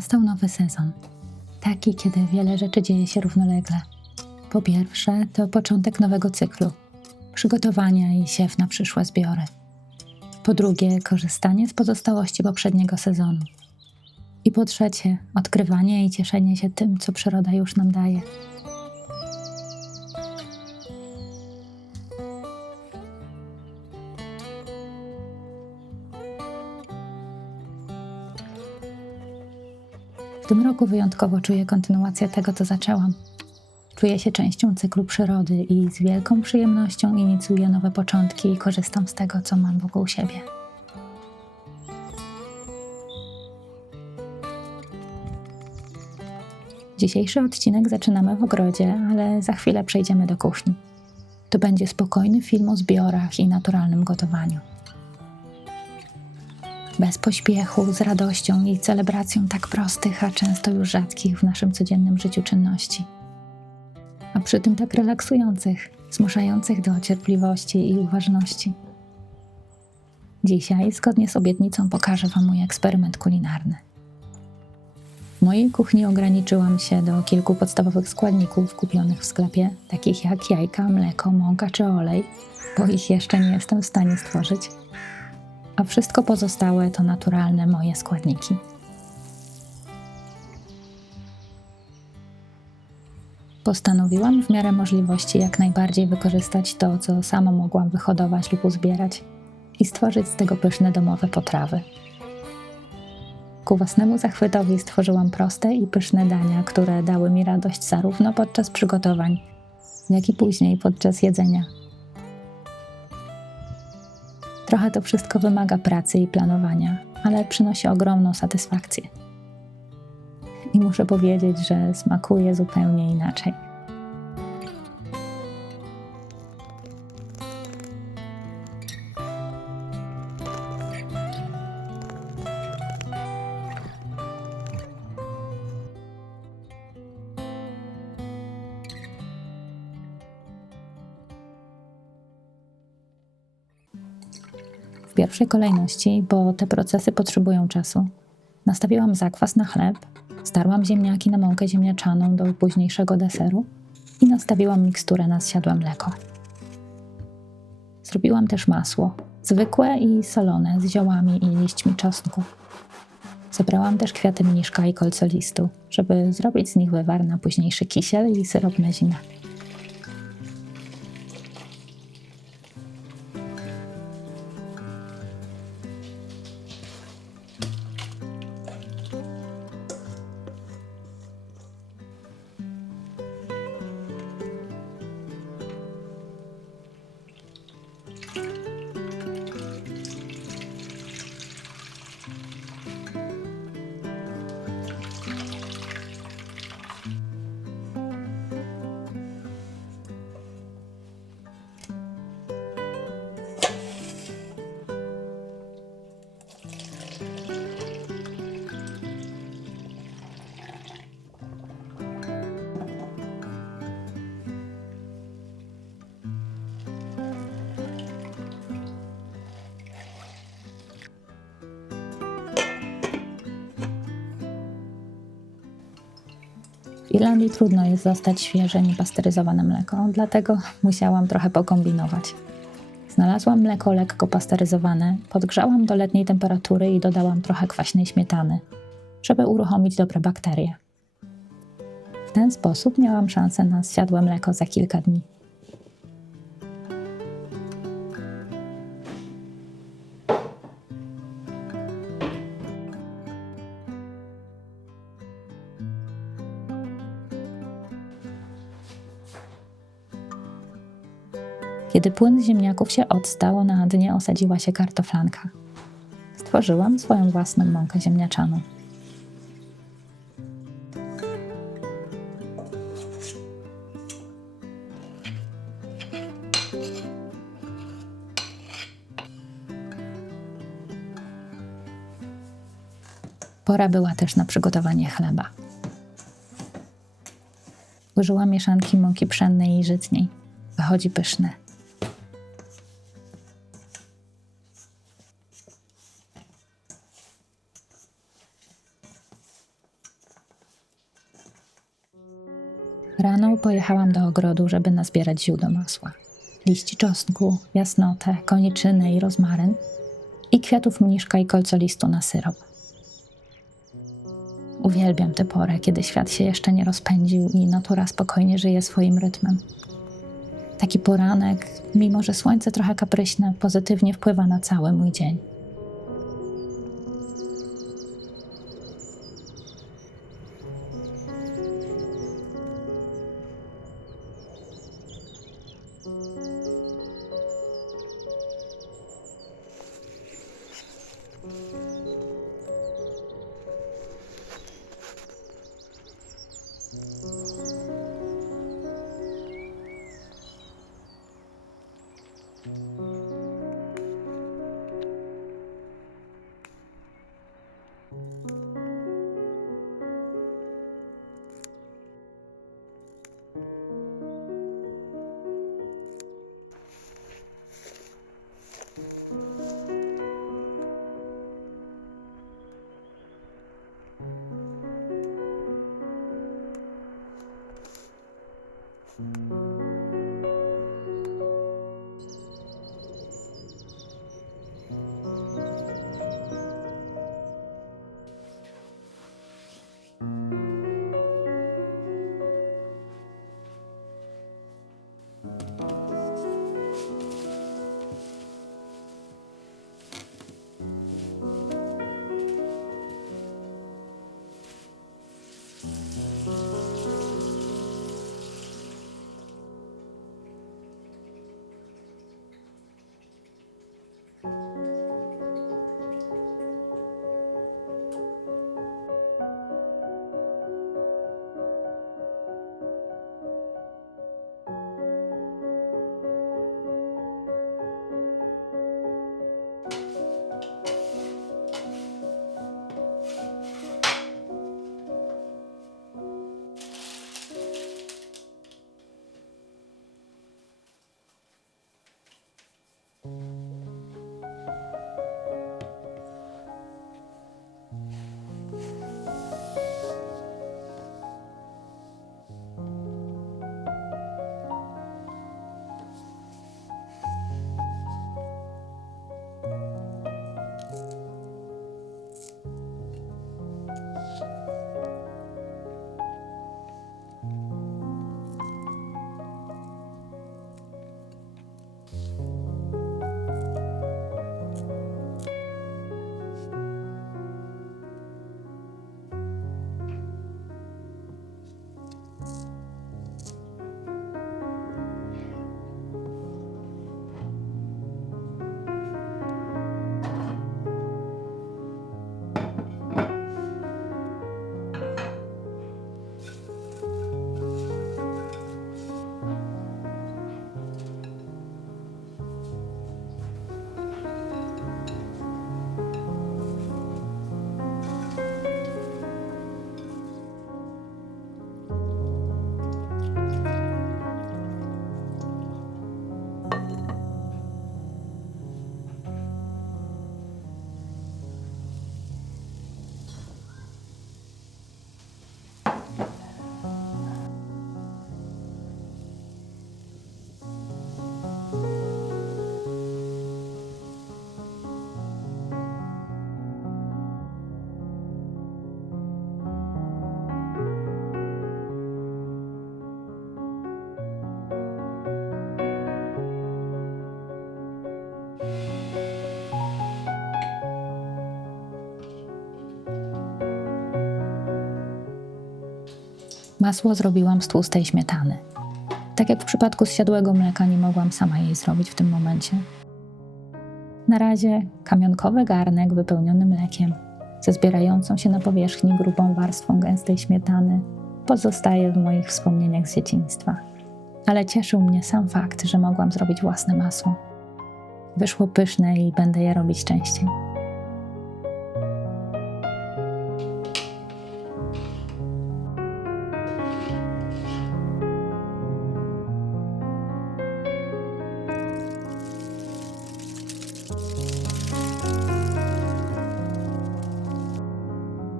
Nastał nowy sezon. Taki, kiedy wiele rzeczy dzieje się równolegle. Po pierwsze, to początek nowego cyklu. Przygotowania i siew na przyszłe zbiory. Po drugie, korzystanie z pozostałości poprzedniego sezonu. I po trzecie, odkrywanie i cieszenie się tym, co przyroda już nam daje. W tym roku wyjątkowo czuję kontynuację tego, co zaczęłam. Czuję się częścią cyklu przyrody i z wielką przyjemnością inicjuję nowe początki i korzystam z tego, co mam wokół siebie. Dzisiejszy odcinek zaczynamy w ogrodzie, ale za chwilę przejdziemy do kuchni. To będzie spokojny film o zbiorach i naturalnym gotowaniu. Bez pośpiechu, z radością i celebracją tak prostych, a często już rzadkich w naszym codziennym życiu czynności. A przy tym tak relaksujących, zmuszających do cierpliwości i uważności. Dzisiaj, zgodnie z obietnicą, pokażę Wam mój eksperyment kulinarny. W mojej kuchni ograniczyłam się do kilku podstawowych składników kupionych w sklepie, takich jak jajka, mleko, mąka czy olej, bo ich jeszcze nie jestem w stanie stworzyć. A wszystko pozostałe to naturalne moje składniki. Postanowiłam w miarę możliwości jak najbardziej wykorzystać to, co sama mogłam wyhodować lub uzbierać i stworzyć z tego pyszne domowe potrawy. Ku własnemu zachwytowi stworzyłam proste i pyszne dania, które dały mi radość zarówno podczas przygotowań, jak i później podczas jedzenia. Trochę to wszystko wymaga pracy i planowania, ale przynosi ogromną satysfakcję. I muszę powiedzieć, że smakuje zupełnie inaczej. W pierwszej kolejności, bo te procesy potrzebują czasu, nastawiłam zakwas na chleb, starłam ziemniaki na mąkę ziemniaczaną do późniejszego deseru i nastawiłam miksturę na zsiadłe mleko. Zrobiłam też masło, zwykłe i solone, z ziołami i liśćmi czosnku. Zebrałam też kwiaty mniszka i kolce listu, żeby zrobić z nich wywar na późniejszy kisiel i syrop na zimę. W Irlandii trudno jest zastać świeże, niepasteryzowane mleko, dlatego musiałam trochę pokombinować. Znalazłam mleko lekko pasteryzowane, podgrzałam do letniej temperatury i dodałam trochę kwaśnej śmietany, żeby uruchomić dobre bakterie. W ten sposób miałam szansę na zsiadłe mleko za kilka dni. Kiedy płyn z ziemniaków się odstał, na dnie osadziła się kartoflanka. Stworzyłam swoją własną mąkę ziemniaczaną. Pora była też na przygotowanie chleba. Użyłam mieszanki mąki pszennej i żytniej. Wychodzi pyszne. pojechałam do ogrodu, żeby nazbierać ziół do masła. Liści czosnku, jasnotę, koniczynę i rozmaryn i kwiatów mniszka i kolcolistu na syrop. Uwielbiam tę porę, kiedy świat się jeszcze nie rozpędził i natura spokojnie żyje swoim rytmem. Taki poranek, mimo że słońce trochę kapryśne, pozytywnie wpływa na cały mój dzień. Masło zrobiłam z tłustej śmietany. Tak jak w przypadku zsiadłego mleka, nie mogłam sama jej zrobić w tym momencie. Na razie kamionkowy garnek wypełniony mlekiem, ze zbierającą się na powierzchni grubą warstwą gęstej śmietany, pozostaje w moich wspomnieniach z dzieciństwa. Ale cieszył mnie sam fakt, że mogłam zrobić własne masło. Wyszło pyszne i będę je robić częściej.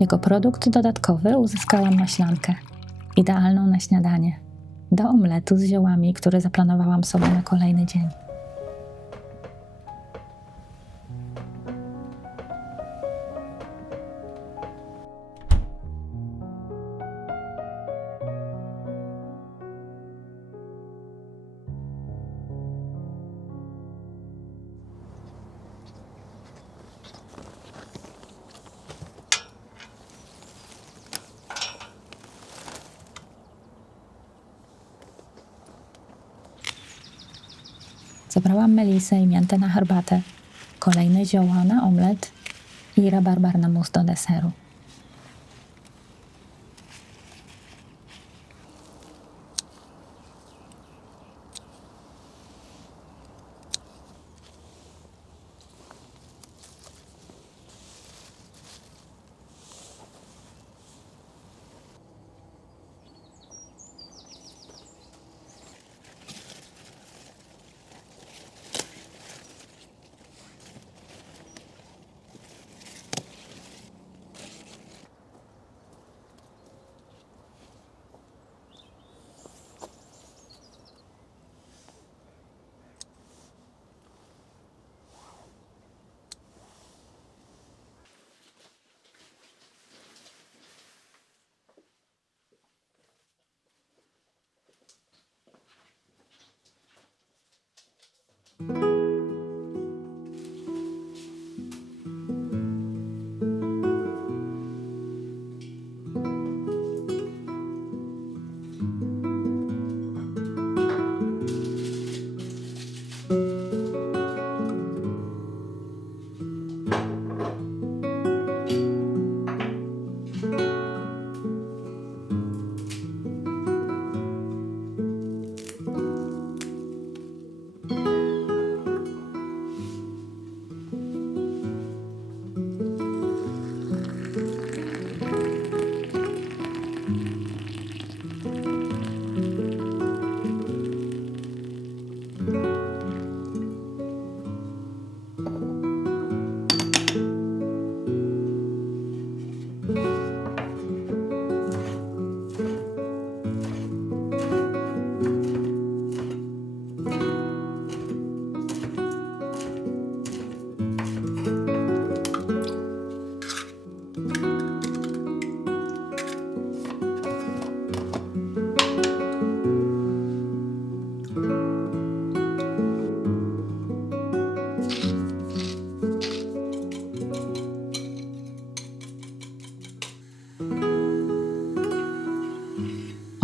Jako produkt dodatkowy uzyskałam maślankę, idealną na śniadanie. do omletu z ziołami, który zaplanowałam sobie na kolejny dzień. Zabrałam melisę i miętę na herbatę, kolejne zioła na omlet i rabarbar na mus do deseru.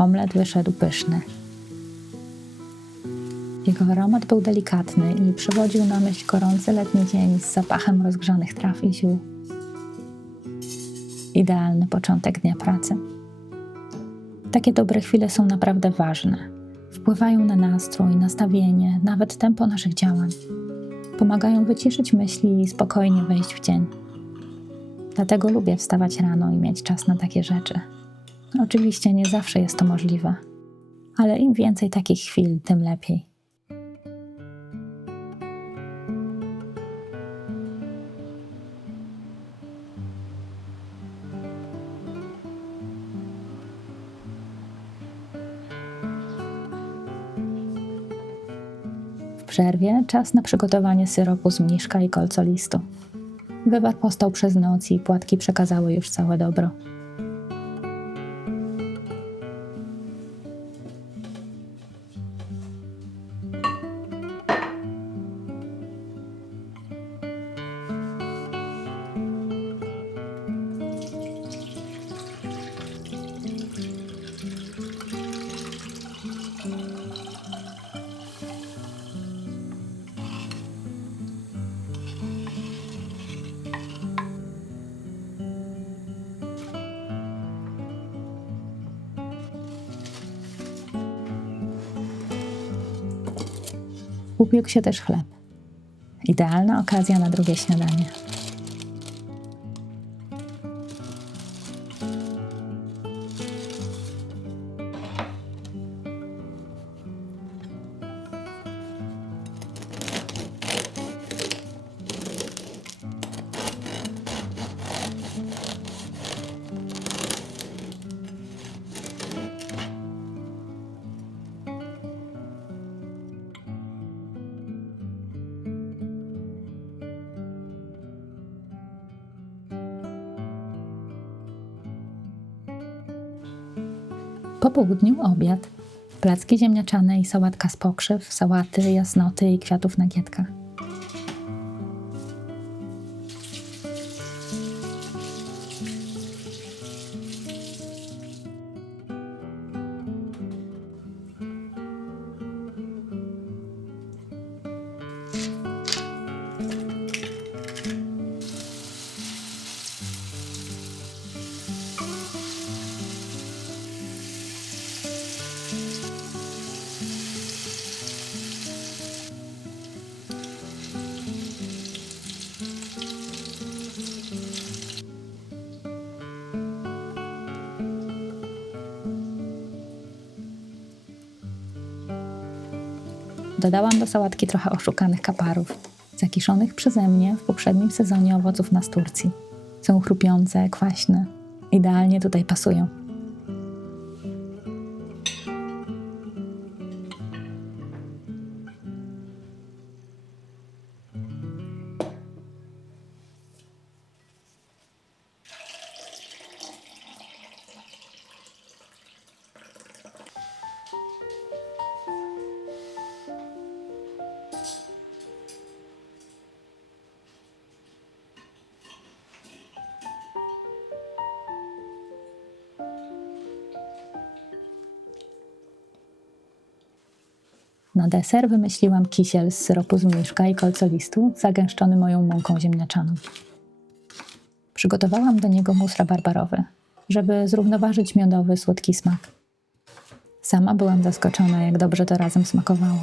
Omlet wyszedł pyszny. Jego aromat był delikatny i przywodził na myśl gorący letni dzień z zapachem rozgrzanych traw i ziół. Idealny początek dnia pracy. Takie dobre chwile są naprawdę ważne. Wpływają na nastrój, nastawienie, nawet tempo naszych działań. Pomagają wyciszyć myśli i spokojnie wejść w dzień. Dlatego lubię wstawać rano i mieć czas na takie rzeczy. Oczywiście nie zawsze jest to możliwe, ale im więcej takich chwil, tym lepiej. W przerwie czas na przygotowanie syropu z mniszka i kolcolistu. Wywar postał przez noc i płatki przekazały już całe dobro. Upiekł się też chleb. Idealna okazja na drugie śniadanie. Po południu obiad. Placki ziemniaczane i sałatka z pokrzyw, sałaty, jasnoty i kwiatów na gietkach. Dodałam do sałatki trochę oszukanych kaparów, zakiszonych przeze mnie w poprzednim sezonie owoców z Turcji. Są chrupiące, kwaśne. Idealnie tutaj pasują. Na deser wymyśliłam kisiel z syropu z mniszka i kolcolistu, zagęszczony moją mąką ziemniaczaną. Przygotowałam do niego mus rabarbarowy, żeby zrównoważyć miodowy, słodki smak. Sama byłam zaskoczona, jak dobrze to razem smakowało.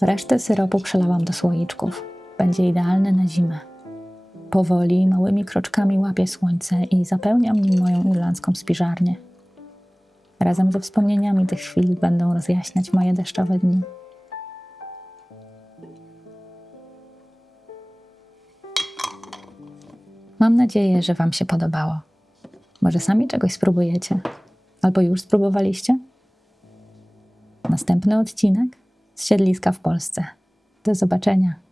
Resztę syropu przelałam do słoiczków. Będzie idealny na zimę. Powoli, małymi kroczkami łapię słońce i zapełniam nim moją irlandzką spiżarnię. Razem ze wspomnieniami tych chwil będą rozjaśniać moje deszczowe dni. Mam nadzieję, że Wam się podobało. Może sami czegoś spróbujecie? Albo już spróbowaliście? Następny odcinek z siedliska w Polsce. Do zobaczenia.